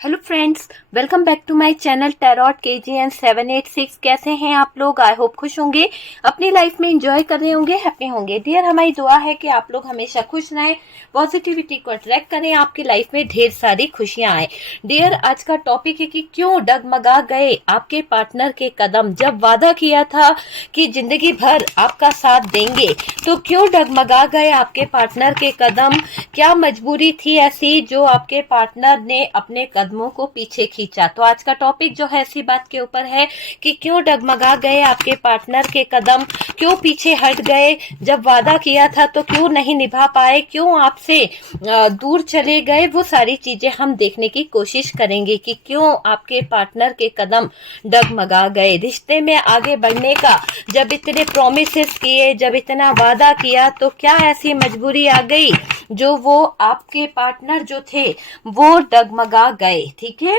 Hello friends, welcome back to my channel tarot KGN 786। कैसे हैं आप लोग? आई होप खुश होंगे, अपनी लाइफ में एंजॉय कर रहे होंगे, हैप्पी होंगे। डियर, हमारी दुआ है कि आप लोग हमेशा खुश रहें, पॉजिटिविटी को अट्रैक्ट करें, आपकी लाइफ में ढेर सारी खुशियां आए। डियर, आज का टॉपिक है कि क्यों डगमगा गए आपके पार्टनर के कदम। जब वादा किया था कि जिंदगी भर आपका साथ देंगे, तो क्यों डगमगा गए आपके पार्टनर के कदम? क्या मजबूरी थी ऐसी जो आपके पार्टनर ने अपने कदमों को पीछे खींचा? तो आज का टॉपिक जो है इसी बात के ऊपर है कि क्यों डगमगा गए आपके पार्टनर के कदम, क्यों पीछे हट गए, जब वादा किया था तो क्यों नहीं निभा पाए, क्यों आपसे दूर चले गए। वो सारी चीजें हम देखने की कोशिश करेंगे कि क्यों आपके पार्टनर के कदम डगमगा गए। रिश्ते में आगे बढ़ने का जब इतने प्रोमिसेस किए, जब इतना वादा किया, तो क्या ऐसी मजबूरी आ गई जो वो आपके पार्टनर जो थे वो डगमगा गए। ठीक है,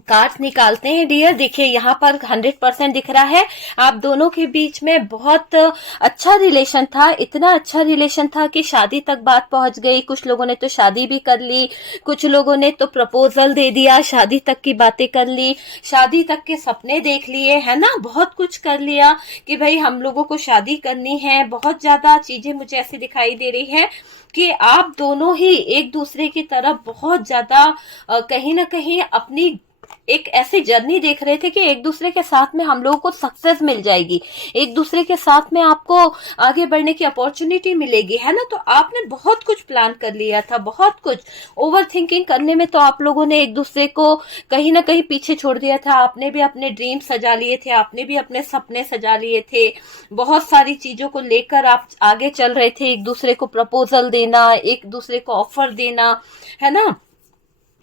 कार्ड्स निकालते हैं। डियर, देखिए यहाँ पर 100% दिख रहा है आप दोनों के बीच में बहुत अच्छा रिलेशन था। इतना अच्छा रिलेशन था कि शादी तक बात पहुंच गई। कुछ लोगों ने तो शादी भी कर ली, कुछ लोगों ने तो प्रपोजल दे दिया, शादी तक की बातें कर ली, शादी तक के सपने देख लिए, है ना। बहुत कुछ कर लिया कि भाई हम लोगों को शादी करनी है। बहुत ज्यादा चीजें मुझे ऐसी दिखाई दे रही है कि आप दोनों ही एक दूसरे की तरफ बहुत ज्यादा कहीं ना कहीं अपनी एक ऐसी जर्नी देख रहे थे कि एक दूसरे के साथ में हम लोगों को सक्सेस मिल जाएगी, एक दूसरे के साथ में आपको आगे बढ़ने की अपॉर्चुनिटी मिलेगी, है ना। तो आपने बहुत कुछ प्लान कर लिया था, बहुत कुछ ओवर थिंकिंग करने में तो आप लोगों ने एक दूसरे को कहीं ना कहीं पीछे छोड़ दिया था। आपने भी अपने ड्रीम सजा लिए थे, आपने भी अपने सपने सजा लिए थे, बहुत सारी चीजों को लेकर आप आगे चल रहे थे। एक दूसरे को प्रपोजल देना, एक दूसरे को ऑफर देना, है ना।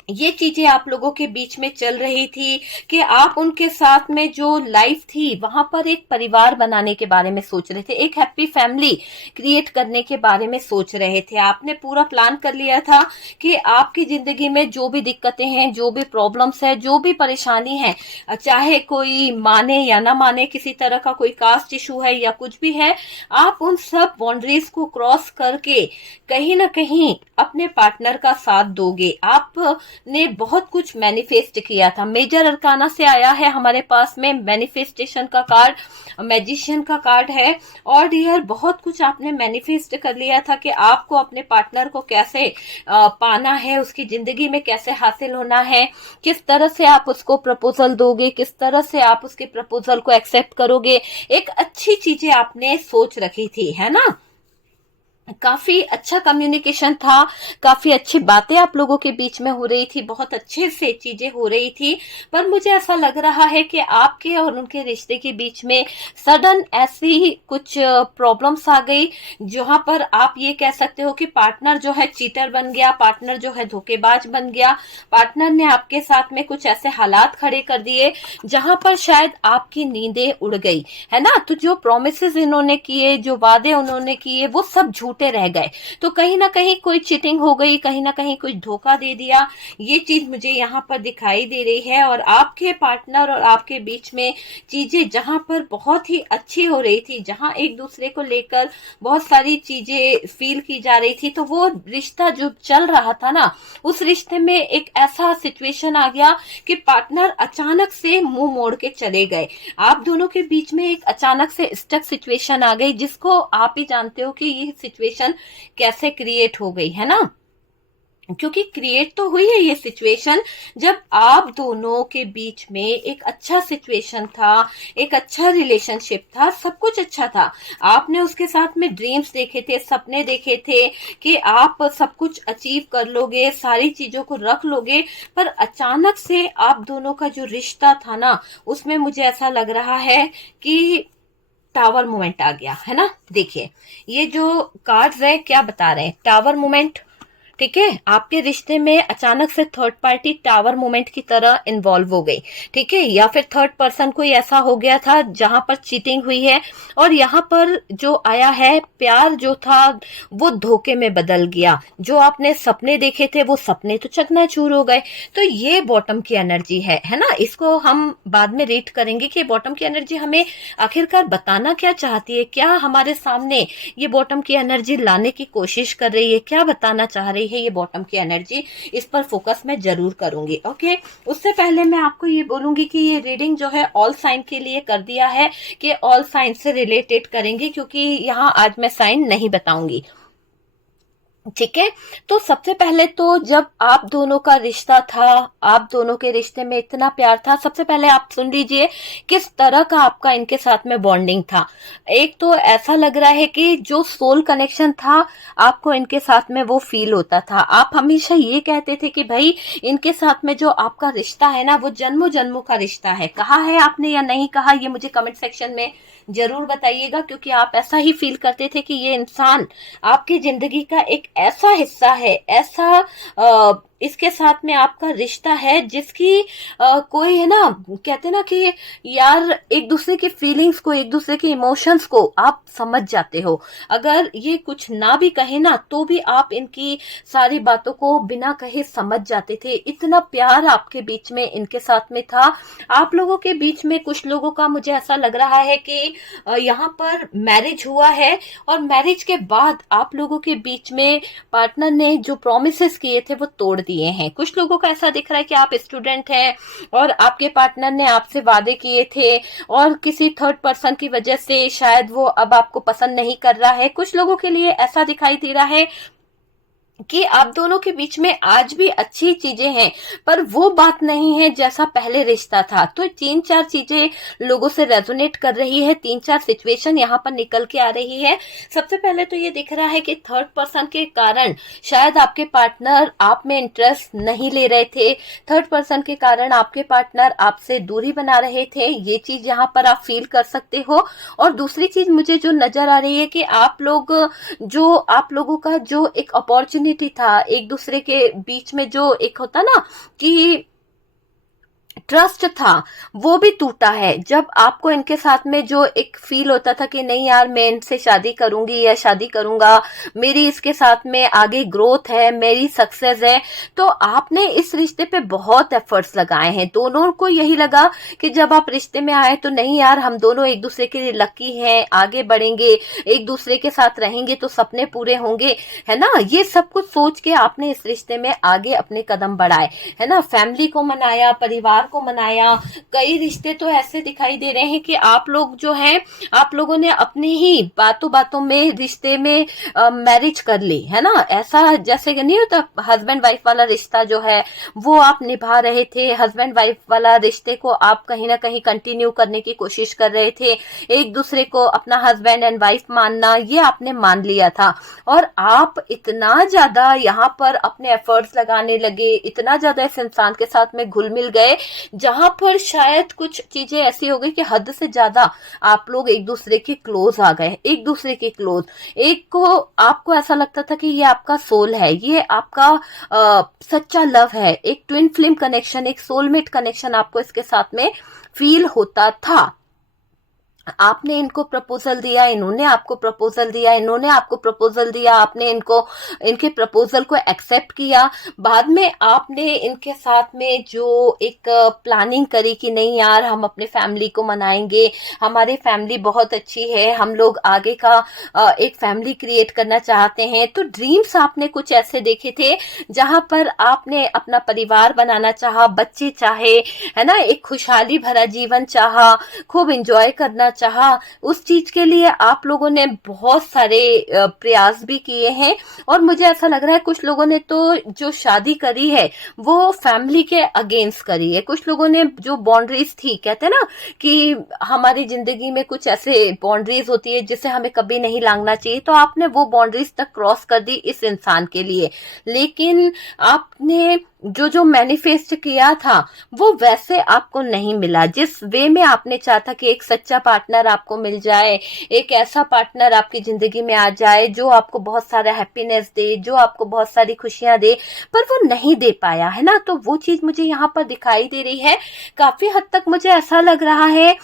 ये चीजें आप लोगों के बीच में चल रही थी कि आप उनके साथ में जो लाइफ थी वहां पर एक परिवार बनाने के बारे में सोच रहे थे, एक हैप्पी फैमिली क्रिएट करने के बारे में सोच रहे थे। आपने पूरा प्लान कर लिया था कि आपकी जिंदगी में जो भी दिक्कतें हैं, जो भी प्रॉब्लम्स है, जो भी परेशानी है, चाहे कोई माने या ना माने, किसी तरह का कोई कास्ट इशू है या कुछ भी है, आप उन सब बाउंड्रीज को क्रॉस करके कहीं ना कहीं अपने पार्टनर का साथ दोगे। आप ने बहुत कुछ मैनिफेस्ट किया था। मेजर अरकाना से आया है हमारे पास में मैनिफेस्टेशन का कार्ड, मैजिशियन का कार्ड है। और डियर, बहुत कुछ आपने मैनिफेस्ट कर लिया था कि आपको अपने पार्टनर को कैसे पाना है, उसकी जिंदगी में कैसे हासिल होना है, किस तरह से आप उसको प्रपोजल दोगे, किस तरह से आप उसके प्रपोजल को एक्सेप्ट करोगे। एक अच्छी चीजें आपने सोच रखी थी, है ना। काफी अच्छा कम्युनिकेशन था, काफी अच्छी बातें आप लोगों के बीच में हो रही थी, बहुत अच्छे से चीजें हो रही थी। पर मुझे ऐसा लग रहा है कि आपके और उनके रिश्ते के बीच में सडन ऐसी कुछ प्रॉब्लम्स आ गई जहां पर आप ये कह सकते हो कि पार्टनर जो है चीटर बन गया, पार्टनर जो है धोखेबाज बन गया। पार्टनर ने आपके साथ में कुछ ऐसे हालात खड़े कर दिए जहां पर शायद आपकी नींदें उड़ गई, है ना। तो जो प्रोमिसेस इन्होंने किए, जो वादे उन्होंने किए, वो सब झूठे रह गए। तो कहीं ना कहीं कोई चीटिंग हो गई, कहीं ना कहीं कुछ धोखा दे दिया। ये चीज मुझे यहाँ पर दिखाई दे रही है। और आपके पार्टनर और आपके बीच में चीजें जहां पर बहुत ही अच्छी हो रही थी, जहां एक दूसरे को लेकर बहुत सारी चीजें फील की जा रही थी, तो वो रिश्ता जो चल रहा था ना, उस रिश्ते में एक ऐसा सिचुएशन आ गया कि पार्टनर अचानक से मुंह मोड़ के चले गए। आप दोनों के बीच में एक अचानक से स्टक सिचुएशन आ गई, जिसको आप ही जानते हो कि ये सिचुएशन कैसे क्रिएट हो गई, है ना। क्योंकि क्रिएट तो हुई है ये सिचुएशन जब आप दोनों के बीच में एक अच्छा सिचुएशन था, एक अच्छा रिलेशनशिप था, सब कुछ अच्छा था। आपने उसके साथ में ड्रीम्स देखे थे, सपने देखे थे कि आप सब कुछ अचीव कर लोगे, सारी चीजों को रख लोगे। पर अचानक से आप दोनों का जो रिश्ता था ना, उसमें मुझे ऐसा लग रहा है कि टावर मोमेंट आ गया, है ना। देखिए, ये जो कार्ड्स है क्या बता रहे हैं, टावर मोमेंट। ठीक है, आपके रिश्ते में अचानक से थर्ड पार्टी टावर मोमेंट की तरह इन्वॉल्व हो गई। ठीक है, या फिर थर्ड पर्सन कोई ऐसा हो गया था जहां पर चीटिंग हुई है। और यहाँ पर जो आया है, प्यार जो था वो धोखे में बदल गया। जो आपने सपने देखे थे वो सपने तो चकनाचूर हो गए। तो ये बॉटम की एनर्जी है ना। इसको हम बाद में रीड करेंगे कि बॉटम की एनर्जी हमें आखिरकार बताना क्या चाहती है, क्या हमारे सामने ये बॉटम की एनर्जी लाने की कोशिश कर रही है, क्या बताना चाह रही है ये बॉटम की एनर्जी, इस पर फोकस मैं जरूर करूंगी। ओके, उससे पहले मैं आपको ये बोलूंगी कि ये रीडिंग जो है ऑल साइन के लिए कर दिया है कि ऑल साइन से रिलेटेड करेंगे, क्योंकि यहाँ आज मैं साइन नहीं बताऊंगी। ठीक है, तो सबसे पहले तो जब आप दोनों का रिश्ता था, आप दोनों के रिश्ते में इतना प्यार था, सबसे पहले आप सुन लीजिए किस तरह का आपका इनके साथ में बॉन्डिंग था। एक तो ऐसा लग रहा है कि जो सोल कनेक्शन था आपको इनके साथ में वो फील होता था। आप हमेशा ये कहते थे कि भाई इनके साथ में जो आपका रिश्ता है ना वो जन्मों जन्मों का रिश्ता है। कहा है आपने या नहीं कहा, ये मुझे कमेंट सेक्शन में जरूर बताइएगा, क्योंकि आप ऐसा ही फील करते थे कि ये इंसान आपकी जिंदगी का एक ऐसा हिस्सा है, ऐसा इसके साथ में आपका रिश्ता है जिसकी कोई है ना, कहते ना कि यार एक दूसरे की फीलिंग्स को, एक दूसरे के इमोशंस को आप समझ जाते हो। अगर ये कुछ ना भी कहे ना तो भी आप इनकी सारी बातों को बिना कहे समझ जाते थे। इतना प्यार आपके बीच में इनके साथ में था। आप लोगों के बीच में कुछ लोगों का मुझे ऐसा लग रहा है कि यहाँ पर मैरिज हुआ है और मैरिज के बाद आप लोगों के बीच में पार्टनर ने जो प्रॉमिसेस किए थे वो तोड़ दिए हैं। कुछ लोगों का ऐसा दिख रहा है कि आप स्टूडेंट हैं और आपके पार्टनर ने आपसे वादे किए थे और किसी थर्ड पर्सन की वजह से शायद वो अब आपको पसंद नहीं कर रहा है। कुछ लोगों के लिए ऐसा दिखाई दे रहा है कि आप दोनों के बीच में आज भी अच्छी चीजें हैं, पर वो बात नहीं है जैसा पहले रिश्ता था। तो 3-4 चीजें लोगों से रेजोनेट कर रही है, 3-4 सिचुएशन यहाँ पर निकल के आ रही है। सबसे पहले तो ये दिख रहा है कि थर्ड पर्सन के कारण शायद आपके पार्टनर आप में इंटरेस्ट नहीं ले रहे थे, थर्ड पर्सन के कारण आपके पार्टनर आपसे दूरी बना रहे थे। ये चीज यहाँ पर आप फील कर सकते हो। और दूसरी चीज मुझे जो नजर आ रही है कि आप लोगों का जो एक अपॉर्चुनिटी था, एक दूसरे के बीच में जो एक होता ना कि ट्रस्ट था, वो भी टूटा है। जब आपको इनके साथ में जो एक फील होता था कि नहीं यार मैं इनसे शादी करूंगी या शादी करूंगा, मेरी इसके साथ में आगे ग्रोथ है, मेरी सक्सेस है, तो आपने इस रिश्ते पे बहुत एफर्ट्स लगाए हैं। दोनों को यही लगा कि जब आप रिश्ते में आए तो नहीं यार हम दोनों एक दूसरे के लिए लकी हैं, आगे बढ़ेंगे, एक दूसरे के साथ रहेंगे तो सपने पूरे होंगे, है ना। ये सब कुछ सोच के आपने इस रिश्ते में आगे अपने कदम बढ़ाए, है ना। फैमिली को मनाया, परिवार को मनाया। कई रिश्ते तो ऐसे दिखाई दे रहे हैं कि आप लोग जो हैं, आप लोगों ने अपनी ही बातों बातों में रिश्ते में मैरिज कर ली, है ना। ऐसा जैसे कि नहीं होता हस्बैंड वाइफ वाला रिश्ता जो है वो आप निभा रहे थे, हस्बैंड वाइफ वाला रिश्ते को आप कहीं ना कहीं कंटिन्यू करने की कोशिश कर रहे थे, एक दूसरे को अपना हस्बैंड एंड वाइफ मानना ये आपने मान लिया था। और आप इतना ज्यादा यहाँ पर अपने एफर्ट्स लगाने लगे, इतना ज्यादा इस इंसान के साथ में घुल मिल गए जहां पर शायद कुछ चीजें ऐसी हो गई कि हद से ज्यादा आप लोग एक दूसरे के क्लोज आ गए, एक दूसरे के क्लोज। एक को आपको ऐसा लगता था कि ये आपका सोल है, ये आपका सच्चा लव है, एक ट्विन फ्लेम कनेक्शन, एक सोलमेट कनेक्शन आपको इसके साथ में फील होता था। आपने इनको प्रपोजल दिया, इन्होंने आपको प्रपोजल दिया, इन्होंने आपको प्रपोजल दिया, आपने इनके प्रपोजल को एक्सेप्ट किया। बाद में आपने इनके साथ में जो एक प्लानिंग करी कि नहीं यार हम अपने फैमिली को मनाएंगे, हमारी फैमिली बहुत अच्छी है, हम लोग आगे का एक फैमिली क्रिएट करना चाहते हैं। तो ड्रीम्स आपने कुछ ऐसे देखे थे जहां पर आपने अपना परिवार बनाना चाहा, बच्चे चाहे, है ना, एक खुशहाली भरा जीवन चाहा, खूब एंजॉय करना चाहा। उस चीज के लिए आप लोगों ने बहुत सारे प्रयास भी किए हैं। और मुझे ऐसा लग रहा है कुछ लोगों ने तो जो शादी करी है वो फैमिली के अगेंस्ट करी है। कुछ लोगों ने जो बाउंड्रीज थी, कहते हैं ना कि हमारी जिंदगी में कुछ ऐसे बाउंड्रीज होती है जिसे हमें कभी नहीं लांघना चाहिए, तो आपने वो बाउंड्रीज तक क्रॉस कर दी इस इंसान के लिए। लेकिन आपने जो मैनिफेस्ट किया था वो वैसे आपको नहीं मिला, जिस वे में आपने चाहा कि एक सच्चा पार्टनर आपको मिल जाए, एक ऐसा पार्टनर आपकी जिंदगी में आ जाए जो आपको बहुत सारा हैप्पीनेस दे, जो आपको बहुत सारी खुशियां दे, पर वो नहीं दे पाया, है ना। तो वो चीज मुझे यहाँ पर दिखाई दे रही है। काफी हद तक मुझे ऐसा लग रहा है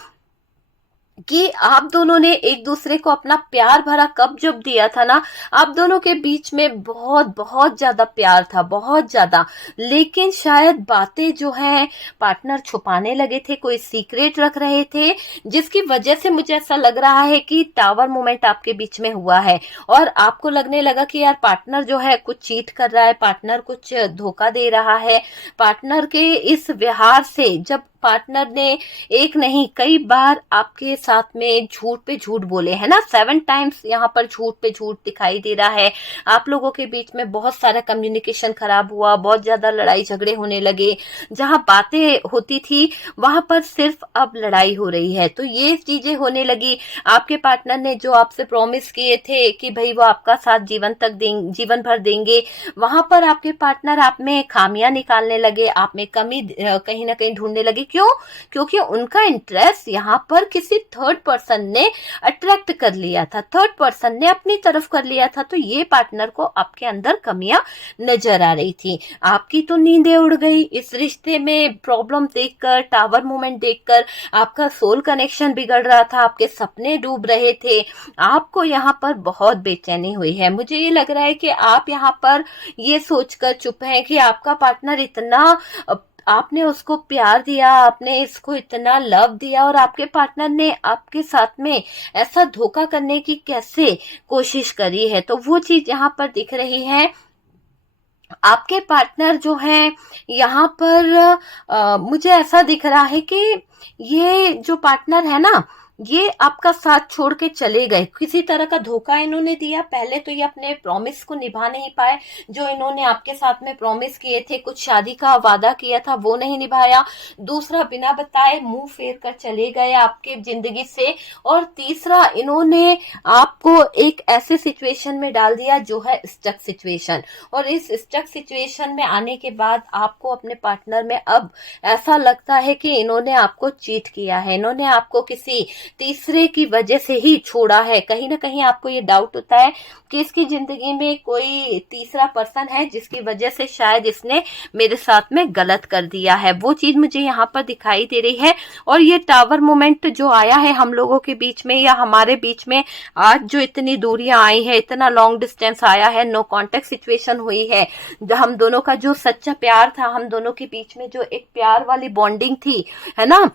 कि आप दोनों ने एक दूसरे को अपना प्यार भरा कब जब दिया था ना, आप दोनों के बीच में बहुत बहुत ज्यादा प्यार था, बहुत ज्यादा। लेकिन शायद बातें जो हैं पार्टनर छुपाने लगे थे, कोई सीक्रेट रख रहे थे, जिसकी वजह से मुझे ऐसा लग रहा है कि टावर मोमेंट आपके बीच में हुआ है। और आपको लगने लगा कि यार पार्टनर जो है कुछ चीट कर रहा है, पार्टनर कुछ धोखा दे रहा है। पार्टनर के इस व्यवहार से, जब पार्टनर ने एक नहीं कई बार आपके साथ में झूठ पे झूठ बोले है ना, 7 टाइम्स यहाँ पर झूठ पे झूठ दिखाई दे रहा है। आप लोगों के बीच में बहुत सारा कम्युनिकेशन खराब हुआ, बहुत ज्यादा लड़ाई झगड़े होने लगे। जहां बातें होती थी वहां पर सिर्फ अब लड़ाई हो रही है। तो ये चीजें होने लगी। आपके पार्टनर ने जो आपसे प्रॉमिस किए थे कि भाई वो आपका साथ जीवन भर देंगे, वहां पर आपके पार्टनर आप में खामियां निकालने लगे, आप में कमी कहीं ना कहीं ढूंढने लगे। क्यों? क्योंकि उनका इंटरेस्ट यहाँ पर किसी थर्ड पर्सन ने अट्रैक्ट कर लिया था, थर्ड पर्सन ने अपनी तरफ कर लिया था। तो ये पार्टनर को आपके अंदर कमियां नजर आ रही थी। आपकी तो नींदें उड़ गई इस रिश्ते में प्रॉब्लम देखकर, टावर मोमेंट देखकर। आपका सोल कनेक्शन बिगड़ रहा था, आपके सपने डूब रहे थे, आपको यहाँ पर बहुत बेचैनी हुई है। मुझे ये लग रहा है कि आप यहाँ पर ये सोचकर चुप हैं कि आपका पार्टनर इतना, आपने उसको प्यार दिया, आपने इसको इतना लव दिया, और आपके पार्टनर ने आपके साथ में ऐसा धोखा करने की कैसे कोशिश करी है। तो वो चीज यहाँ पर दिख रही है। आपके पार्टनर जो है यहाँ पर मुझे ऐसा दिख रहा है कि ये जो पार्टनर है ना, ये आपका साथ छोड़ के चले गए। किसी तरह का धोखा इन्होंने दिया। पहले तो ये अपने प्रॉमिस को निभा नहीं पाए, जो इन्होंने आपके साथ में प्रॉमिस किए थे, कुछ शादी का वादा किया था वो नहीं निभाया। दूसरा, बिना बताए मुंह फेर कर चले गए आपके जिंदगी से। और तीसरा, इन्होंने आपको एक ऐसे सिचुएशन में डाल दिया जो है स्टक सिचुएशन। और इस स्टक सिचुएशन में आने के बाद आपको अपने पार्टनर में अब ऐसा लगता है कि इन्होंने आपको चीट किया है, इन्होंने आपको किसी तीसरे की वजह से ही छोड़ा है। कहीं ना कहीं आपको ये डाउट होता है कि इसकी जिंदगी में कोई तीसरा पर्सन है जिसकी वजह से शायद इसने मेरे साथ में गलत कर दिया है। वो चीज मुझे यहाँ पर दिखाई दे रही है। और ये टावर मोमेंट जो आया है हम लोगों के बीच में या हमारे बीच में, आज जो इतनी दूरियां आई है, इतना लॉन्ग डिस्टेंस आया है, नो कॉन्टेक्ट सिचुएशन हुई है, हम दोनों का जो सच्चा प्यार था, हम दोनों के बीच में जो एक प्यार वाली बॉन्डिंग थी, है ना,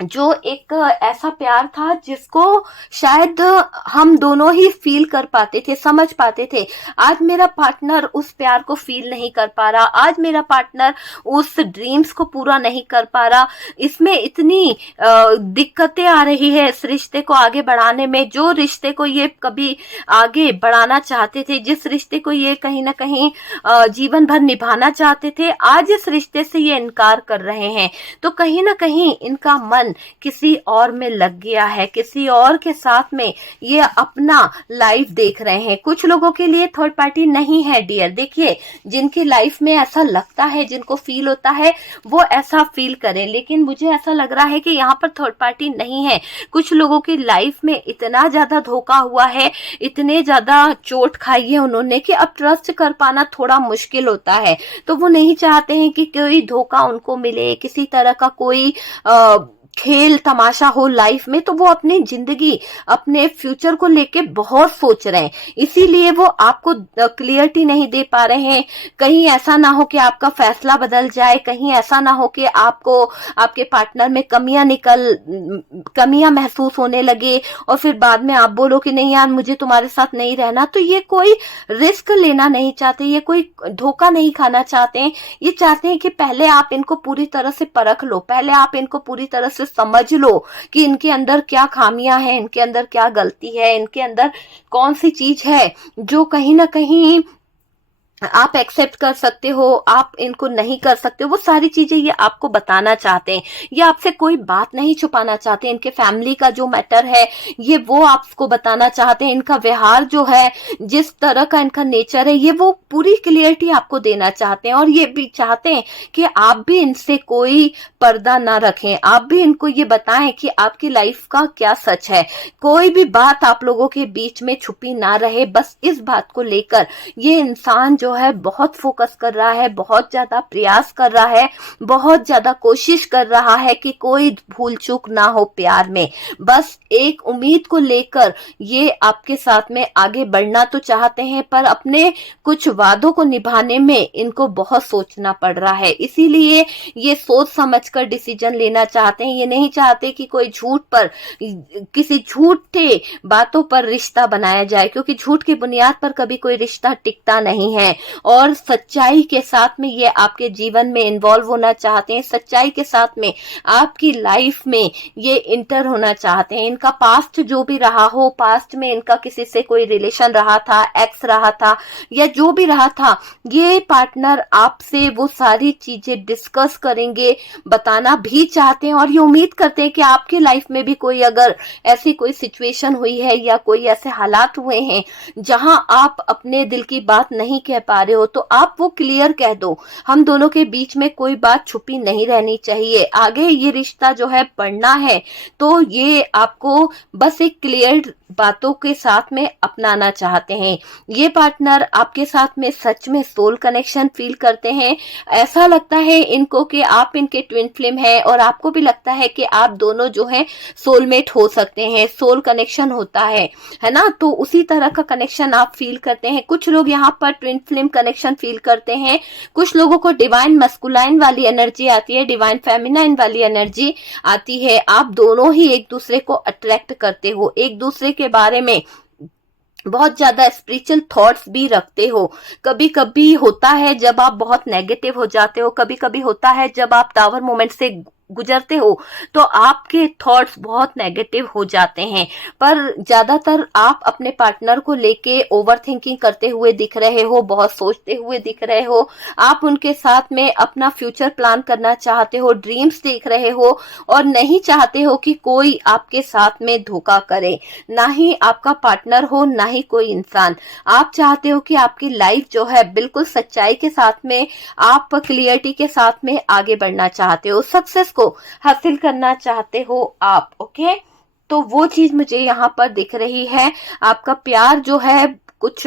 जो एक ऐसा प्यार था जिसको शायद हम दोनों ही फील कर पाते थे, समझ पाते थे। आज मेरा पार्टनर उस प्यार को फील नहीं कर पा रहा, आज मेरा पार्टनर उस ड्रीम्स को पूरा नहीं कर पा रहा। इसमें इतनी दिक्कतें आ रही है इस रिश्ते को आगे बढ़ाने में। जो रिश्ते को ये कभी आगे बढ़ाना चाहते थे, जिस रिश्ते को ये कहीं ना कहीं जीवन भर निभाना चाहते थे, आज इस रिश्ते से ये इनकार कर रहे हैं। तो कहीं ना कहीं इनका मन किसी और में लग गया है, किसी और के साथ में ये अपना लाइफ देख रहे हैं। कुछ लोगों के लिए थर्ड पार्टी नहीं है डियर। देखिए, जिनकी लाइफ में ऐसा लगता है, जिनको फील होता है, वो ऐसा फील करें। लेकिन मुझे ऐसा लग रहा है कि यहाँ पर थर्ड पार्टी नहीं है। कुछ लोगों की लाइफ में इतना ज्यादा धोखा हुआ है, इतने ज्यादा चोट खाई है उन्होंने, कि अब ट्रस्ट कर पाना थोड़ा मुश्किल होता है। तो वो नहीं चाहते हैं कि कोई धोखा उनको मिले, किसी तरह का कोई खेल तमाशा हो लाइफ में। तो वो अपनी जिंदगी, अपने फ्यूचर को लेके बहुत सोच रहे हैं, इसीलिए वो आपको क्लियरिटी नहीं दे पा रहे हैं। कहीं ऐसा ना हो कि आपका फैसला बदल जाए, कहीं ऐसा ना हो कि आपको आपके पार्टनर में कमियां महसूस होने लगे और फिर बाद में आप बोलो कि नहीं यार मुझे तुम्हारे साथ नहीं रहना। तो ये कोई रिस्क लेना नहीं चाहते, ये कोई धोखा नहीं खाना चाहते हैं। ये चाहते हैं कि पहले आप इनको पूरी तरह से परख लो, पहले आप इनको पूरी तरह से समझ लो कि इनके अंदर क्या खामियां हैं, इनके अंदर क्या गलती है, इनके अंदर कौन सी चीज है जो कहीं ना कहीं आप एक्सेप्ट कर सकते हो, आप इनको नहीं कर सकते हो। वो सारी चीजें ये आपको बताना चाहते हैं। ये आपसे कोई बात नहीं छुपाना चाहते। इनके फैमिली का जो मैटर है ये वो आपको बताना चाहते हैं। इनका व्यवहार जो है, जिस तरह का इनका नेचर है, ये वो पूरी क्लियरिटी आपको देना चाहते हैं। और ये भी चाहते हैं कि आप भी इनसे कोई पर्दा ना रखें, आप भी इनको ये बताएं कि आपकी लाइफ का क्या सच है। कोई भी बात आप लोगों के बीच में छुपी ना रहे। बस इस बात को लेकर ये इंसान जो है बहुत फोकस कर रहा है, बहुत ज्यादा प्रयास कर रहा है, बहुत ज्यादा कोशिश कर रहा है कि कोई भूल चूक ना हो प्यार में। बस एक उम्मीद को लेकर ये आपके साथ में आगे बढ़ना तो चाहते हैं, पर अपने कुछ वादों को निभाने में इनको बहुत सोचना पड़ रहा है। इसीलिए ये सोच समझकर डिसीजन लेना चाहते हैं। ये नहीं चाहते कि कोई झूठ पर, किसी झूठे बातों पर रिश्ता बनाया जाए, क्योंकि झूठ की बुनियाद पर कभी कोई रिश्ता टिकता नहीं है। और सच्चाई के साथ में ये आपके जीवन में इन्वॉल्व होना चाहते हैं, सच्चाई के साथ में आपकी लाइफ में ये इंटर होना चाहते हैं। इनका पास्ट जो भी रहा हो, पास्ट में इनका किसी से कोई रिलेशन रहा था, एक्स रहा था या जो भी रहा था, ये पार्टनर आपसे वो सारी चीजें डिस्कस करेंगे, बताना भी चाहते हैं। और ये उम्मीद करते हैं कि आपकी लाइफ में भी कोई अगर ऐसी कोई सिचुएशन हुई है या कोई ऐसे हालात हुए हैं जहां आप अपने दिल की बात नहीं कह पा रहे हो, तो आप वो क्लियर कह दो। हम दोनों के बीच में कोई बात छुपी नहीं रहनी चाहिए। आगे ये रिश्ता जो है बढ़ना है तो ये आपको बस एक क्लियर बातों के साथ में अपनाना चाहते हैं। ये पार्टनर आपके साथ में सच में सोल कनेक्शन फील करते हैं। ऐसा लगता है इनको कि आप इनके ट्विन फ्लेम है, और आपको भी लगता है कि आप दोनों जो हैं सोलमेट हो सकते हैं, सोल कनेक्शन होता है ना। तो उसी तरह का कनेक्शन आप फील करते हैं। कुछ लोग यहाँ पर ट्विन फ्लेम कनेक्शन फील करते हैं, कुछ लोगों को डिवाइन मस्कुलाइन वाली एनर्जी आती है, डिवाइन फेमिनाइन वाली एनर्जी आती है। आप दोनों ही एक दूसरे को अट्रैक्ट करते हो, एक दूसरे के बारे में बहुत ज्यादा स्पिरिचुअल थॉट्स भी रखते हो। कभी कभी होता है जब आप बहुत नेगेटिव हो जाते हो, कभी कभी होता है जब आप टावर मोमेंट से गुजरते हो तो आपके थॉट्स बहुत नेगेटिव हो जाते हैं। पर ज्यादातर आप अपने पार्टनर को लेके ओवर थिंकिंग करते हुए दिख रहे हो, बहुत सोचते हुए दिख रहे हो। आप उनके साथ में अपना फ्यूचर प्लान करना चाहते हो, ड्रीम्स देख रहे हो, और नहीं चाहते हो कि कोई आपके साथ में धोखा करे, ना ही आपका पार्टनर हो ना ही कोई इंसान। आप चाहते हो कि आपकी लाइफ जो है बिल्कुल सच्चाई के साथ में, आप क्लियरिटी के साथ में आगे बढ़ना चाहते हो, सक्सेस को हासिल करना चाहते हो आप। ओके, तो वो चीज मुझे यहाँ पर दिख रही है। आपका प्यार जो है, कुछ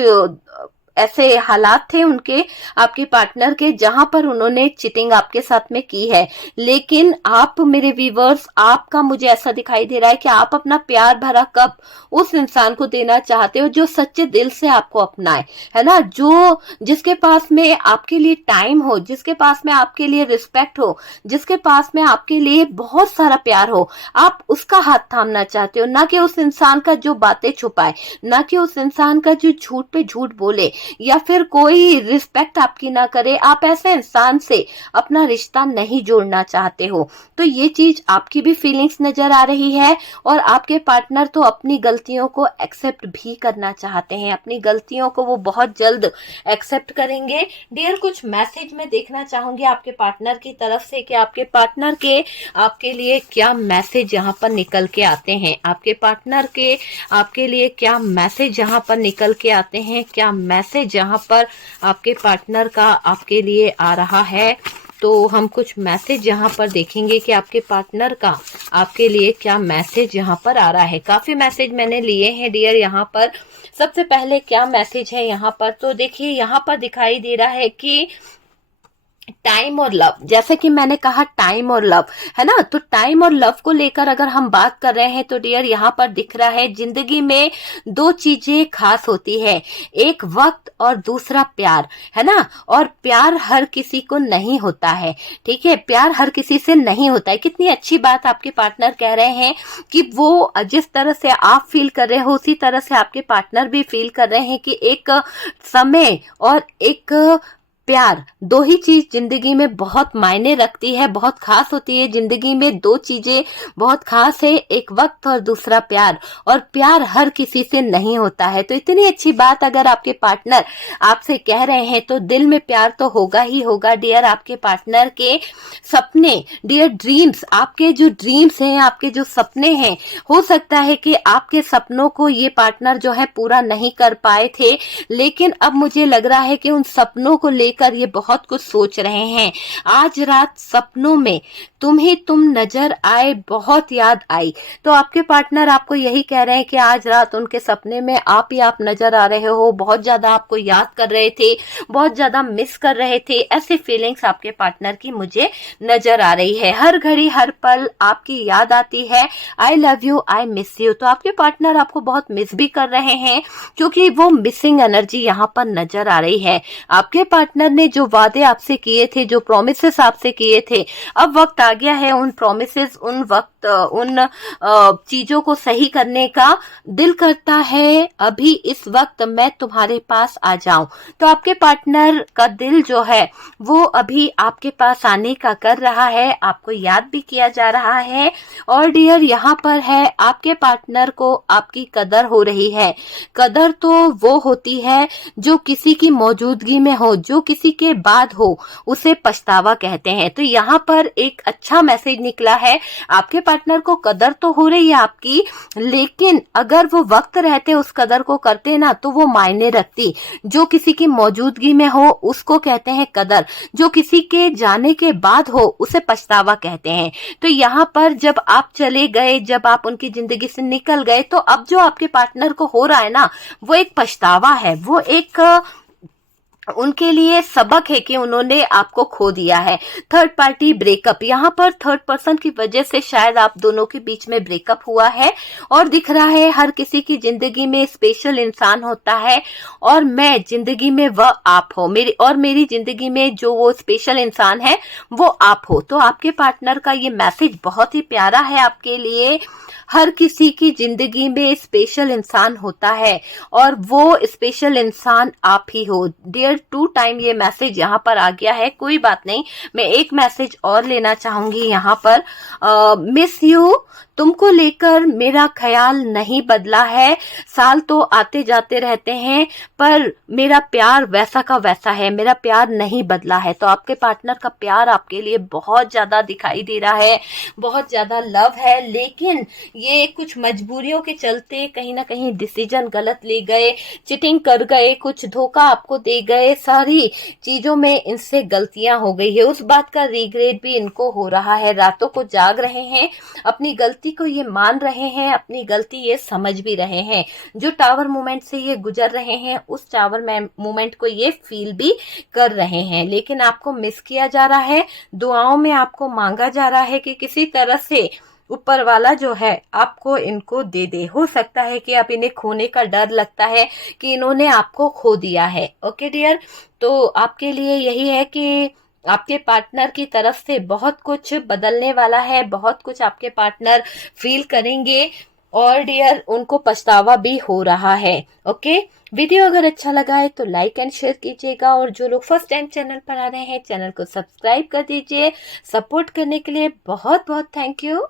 ऐसे हालात थे उनके, आपके पार्टनर के, जहां पर उन्होंने चीटिंग आपके साथ में की है। लेकिन आप मेरे व्यूअर्स, आपका मुझे ऐसा दिखाई दे रहा है कि आप अपना प्यार भरा कप उस इंसान को देना चाहते हो जो सच्चे दिल से आपको अपनाए, है ना, जो जिसके पास में आपके लिए टाइम हो, जिसके पास में आपके लिए रिस्पेक्ट हो, जिसके पास में आपके लिए बहुत सारा प्यार हो। आप उसका हाथ थामना चाहते हो, ना कि उस इंसान का जो बातें छुपाए, ना कि उस इंसान का जो झूठ पे झूठ बोले या फिर कोई रिस्पेक्ट आपकी ना करे। आप ऐसे इंसान से अपना रिश्ता नहीं जोड़ना चाहते हो। तो ये चीज आपकी भी फीलिंग्स नजर आ रही है। और आपके पार्टनर तो अपनी गलतियों को एक्सेप्ट भी करना चाहते हैं, अपनी गलतियों को वो बहुत जल्द एक्सेप्ट करेंगे। डियर, कुछ मैसेज मैं देखना चाहूंगी आपके पार्टनर की तरफ से कि आपके पार्टनर के आपके लिए क्या मैसेज यहाँ पर निकल के आते हैं, आपके पार्टनर के आपके लिए क्या मैसेज यहाँ पर निकल के आते हैं, क्या मैसेज जहां पर आपके पार्टनर का आपके लिए आ रहा है। तो हम कुछ मैसेज यहाँ पर देखेंगे कि आपके पार्टनर का आपके लिए क्या मैसेज यहाँ पर आ रहा है। काफी मैसेज मैंने लिए हैं डियर यहाँ पर। सबसे पहले क्या मैसेज है यहाँ पर, तो देखिए यहाँ पर दिखाई दे रहा है कि टाइम और लव, जैसे कि मैंने कहा टाइम और लव, है ना। तो टाइम और लव को लेकर अगर हम बात कर रहे हैं तो डियर यहाँ पर दिख रहा है जिंदगी में दो चीजें खास होती है, एक वक्त और दूसरा प्यार, है ना। और प्यार हर किसी को नहीं होता है, ठीक है, प्यार हर किसी से नहीं होता है। कितनी अच्छी बात आपके पार्टनर कह रहे हैं कि वो जिस तरह से आप फील कर रहे हो उसी तरह से आपके पार्टनर भी फील कर रहे हैं कि एक समय और एक प्यार, दो ही चीज जिंदगी में बहुत मायने रखती है, बहुत खास होती है। जिंदगी में दो चीजें बहुत खास है, एक वक्त और दूसरा प्यार। और प्यार हर किसी से नहीं होता है। तो इतनी अच्छी बात अगर आपके पार्टनर आपसे कह रहे हैं तो दिल में प्यार तो होगा ही होगा डियर। आपके पार्टनर के सपने डियर, ड्रीम्स, आपके जो ड्रीम्स हैं, आपके जो सपने हैं, हो सकता है कि आपके सपनों को ये पार्टनर जो है पूरा नहीं कर पाए थे, लेकिन अब मुझे लग रहा है कि उन सपनों को लेकर लेकर ये बहुत कुछ सोच रहे हैं। आज रात सपनों में तुम नजर आए, बहुत याद आई। तो आपके पार्टनर आपको यही कह रहे हैं कि आज रात उनके सपने में आप ही आप नजर आ रहे हो, बहुत ज्यादा आपको याद कर रहे थे, बहुत ज्यादा मिस कर रहे थे। ऐसी फीलिंग्स आपके पार्टनर की मुझे नजर आ रही है। हर घड़ी हर पल आपकी याद आती है। I love you, I miss you. तो आपके पार्टनर आपको बहुत मिस भी कर रहे हैं, क्योंकि वो मिसिंग एनर्जी यहाँ पर नजर आ रही है। आपके पार्टनर ने जो वादे आपसे किए थे, जो प्रोमिसेस आपसे किए थे, अब वक्त आ गया है उन प्रोमिसेस, उन चीजों को सही करने का। दिल करता है अभी इस वक्त मैं तुम्हारे पास आ जाऊं। तो आपके पार्टनर का दिल जो है वो अभी आपके पास आने का कर रहा है, आपको याद भी किया जा रहा है। और डियर यहाँ पर है, आपके पार्टनर को आपकी कदर हो रही है। कदर तो वो होती है जो किसी की मौजूदगी में हो, जो किसी के बाद हो, उसे पछतावा कहते हैं। तो यहाँ पर एक अच्छा मैसेज निकला है। आपके पार्टनर को कदर तो हो रही है आपकी, लेकिन अगर वो वक्त रहते उस कदर को करते ना तो वो मायने रखती। जो किसी की मौजूदगी में हो उसको कहते हैं कदर, जो किसी के जाने के बाद हो उसे पछतावा कहते हैं। तो यहाँ पर जब आप चले गए, जब आप उनकी जिंदगी से निकल गए, तो अब जो आपके पार्टनर को हो रहा है ना, वो एक पछतावा है, वो एक उनके लिए सबक है कि उन्होंने आपको खो दिया है। थर्ड पार्टी ब्रेकअप, यहाँ पर थर्ड पर्सन की वजह से शायद आप दोनों के बीच में ब्रेकअप हुआ है। और दिख रहा है हर किसी की जिंदगी में स्पेशल इंसान होता है, और मैं जिंदगी में वह आप हो, मेरी जिंदगी में जो वो स्पेशल इंसान है वो आप हो। तो आपके पार्टनर का ये मैसेज बहुत ही प्यारा है आपके लिए। हर किसी की जिंदगी में स्पेशल इंसान होता है, और वो स्पेशल इंसान आप ही हो। डियर 2 टाइम ये मैसेज यहाँ पर आ गया है। कोई बात नहीं, मैं एक मैसेज और लेना चाहूंगी यहाँ पर। मिस यू, तुमको लेकर मेरा ख्याल नहीं बदला है। साल तो आते जाते रहते हैं, पर मेरा प्यार वैसा का वैसा है, मेरा प्यार नहीं बदला है। तो आपके पार्टनर का प्यार आपके लिए बहुत ज्यादा दिखाई दे रहा है, बहुत ज्यादा लव है, लेकिन ये कुछ मजबूरियों के चलते कहीं ना कहीं डिसीजन गलत ले गए, चिटिंग कर गए, कुछ धोखा आपको दे गए। सारी चीजों में इनसे गलतियां हो गई है, उस बात का रिग्रेट भी इनको हो रहा है। रातों को जाग रहे हैं, अपनी गलती को ये मान रहे हैं, अपनी गलती ये समझ भी रहे हैं। जो टावर मोमेंट से ये गुजर रहे हैं, उस टावर मोमेंट को ये फील भी कर रहे हैं, लेकिन आपको मिस किया जा रहा है। दुआओं में आपको मांगा जा रहा है कि किसी तरह से ऊपर वाला जो है आपको इनको दे दे। हो सकता है कि आप इन्हें खोने का डर लगता है कि इन्होंने आपको खो दिया है। ओके डियर, तो आपके लिए यही है कि आपके पार्टनर की तरफ से बहुत कुछ बदलने वाला है, बहुत कुछ आपके पार्टनर फील करेंगे, और डियर उनको पछतावा भी हो रहा है। ओके, वीडियो अगर अच्छा लगा है तो लाइक एंड शेयर कीजिएगा, और जो लोग फर्स्ट टाइम चैनल पर आ रहे हैं चैनल को सब्सक्राइब कर दीजिए। सपोर्ट करने के लिए बहुत बहुत थैंक यू।